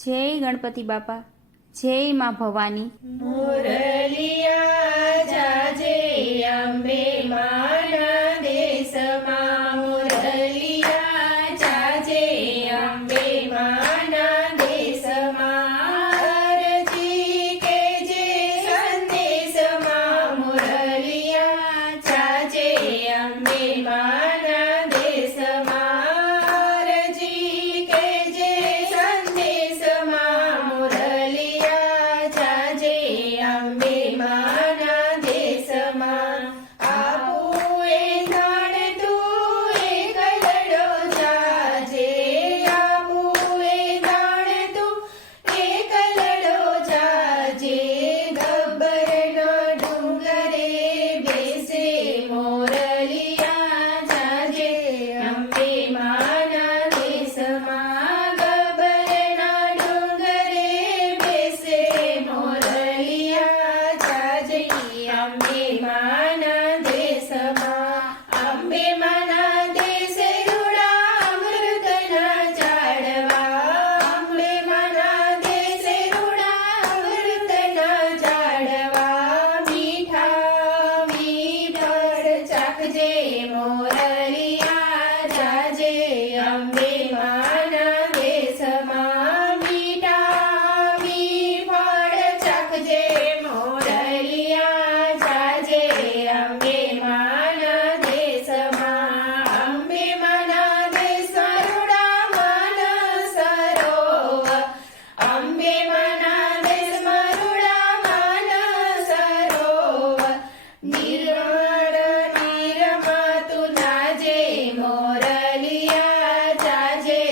જય ગણપતિ બાપા, જય માં ભવાની। મુરલિયા જાજે અંબે માના દેશમાં, મુરલિયા જાજે અંબે માના દેશમાં, અરજી કેજે સંદેશમાં, મુરલિયા જાજે અંબે માના દેશમાં, અરજી કેજે સંદેશમાં, મુરલિયા જાજે અંબે માના દેશમાં, આપું એ દાણ તું એક લડો જાજે, આપું એ દાણ તું એક લડો જાજે, ગબ્બરના ડુંગરે બેસે મોરલિયા જાજે અંબે માના દેશમાં, ગબ્બરના ડુંગરે બેસે મોરલિયા જાજે અંબે માના દેશમાં, અંબે માના દેશે રૂડા અમૃતના ઝાડવા, અંબે માના દેશે રૂડા અમૃતના ઝાડવા, મીઠા મીઠડ ચાખજે મોરલિયા જાજે અંબે માના દેશમાં, મીઠા મીઠડ ચાખજે મોરલિયા જાજે અંબે માના દેશમાં, અંબે માના દેશમાં રૂડા માનસ સરોવર, અંબે માના દેશમાં રૂડા માનસ સરોવર, નિર્મળ નિરમાતું નાજે મોરલિયા જાજે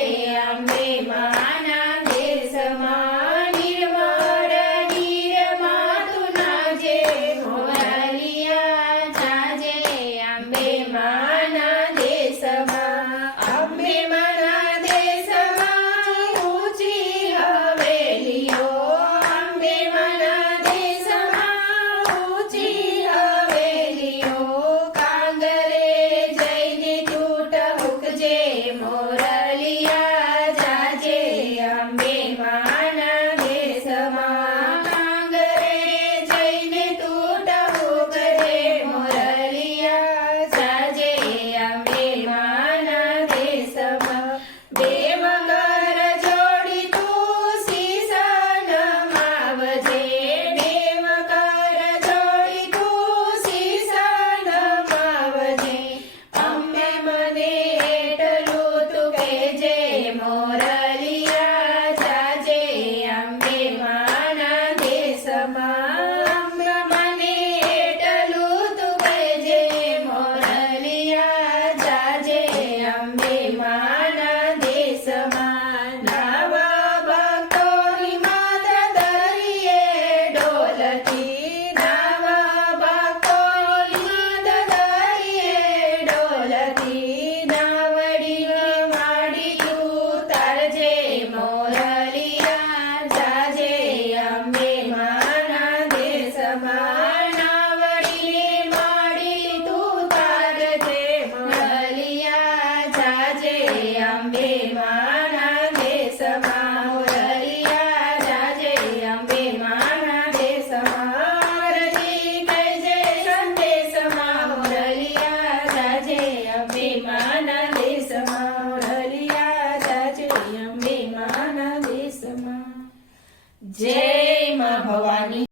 અંબે માના દેશમાં, નિર્મળ નિરમાતું નાજે મોરલિયા જાજે અંબે માના દેશમાં, અંબે માના દેશમાં ઊંચી હવેલીઓ, અંબે માના દેશમાં ઊંચી હવેલીઓ, કાંગરે જઈને તૂટ મૂકજે મોરલિયા જાજે અંબે માના દેશમાં, કાંગરે જઈને તૂટ મૂકજે મોરલિયા જાજે અંબે માના દેશમાં, દેવકર જોડી તું શીશ નમાવજે, દેવકર જોડી તું શીશ નમાવજે, અંબે મને એટલું તું કહેજે મોરલિયા જાજે અંબે માના દેશમાં, અંબે મને એટલું તું કહેજે મોરલિયા જાજે અંબે માના દેશમાં, નાવા ભક્તોની માત્ર દરિયે ડોલતી, નાવા ભક્તોની માત્ર દરિયે ડોલતી, નાવડીને માડી તું તારજે મોરલિયા જાજે અંબે માના દેશમાં, નાવડીને માડી તું તારજે મોરલિયા જાજે અંબે માના દેશમાં, મોરલિયા જાજે અંબે માના દેશમાં, અરજી કહેજે સંદેશમાં, મોરલિયા જાજે અંબે માના દેશમાં, મોરલિયા જાજે અંબે માના દેશમાં, જય માં ભવાની।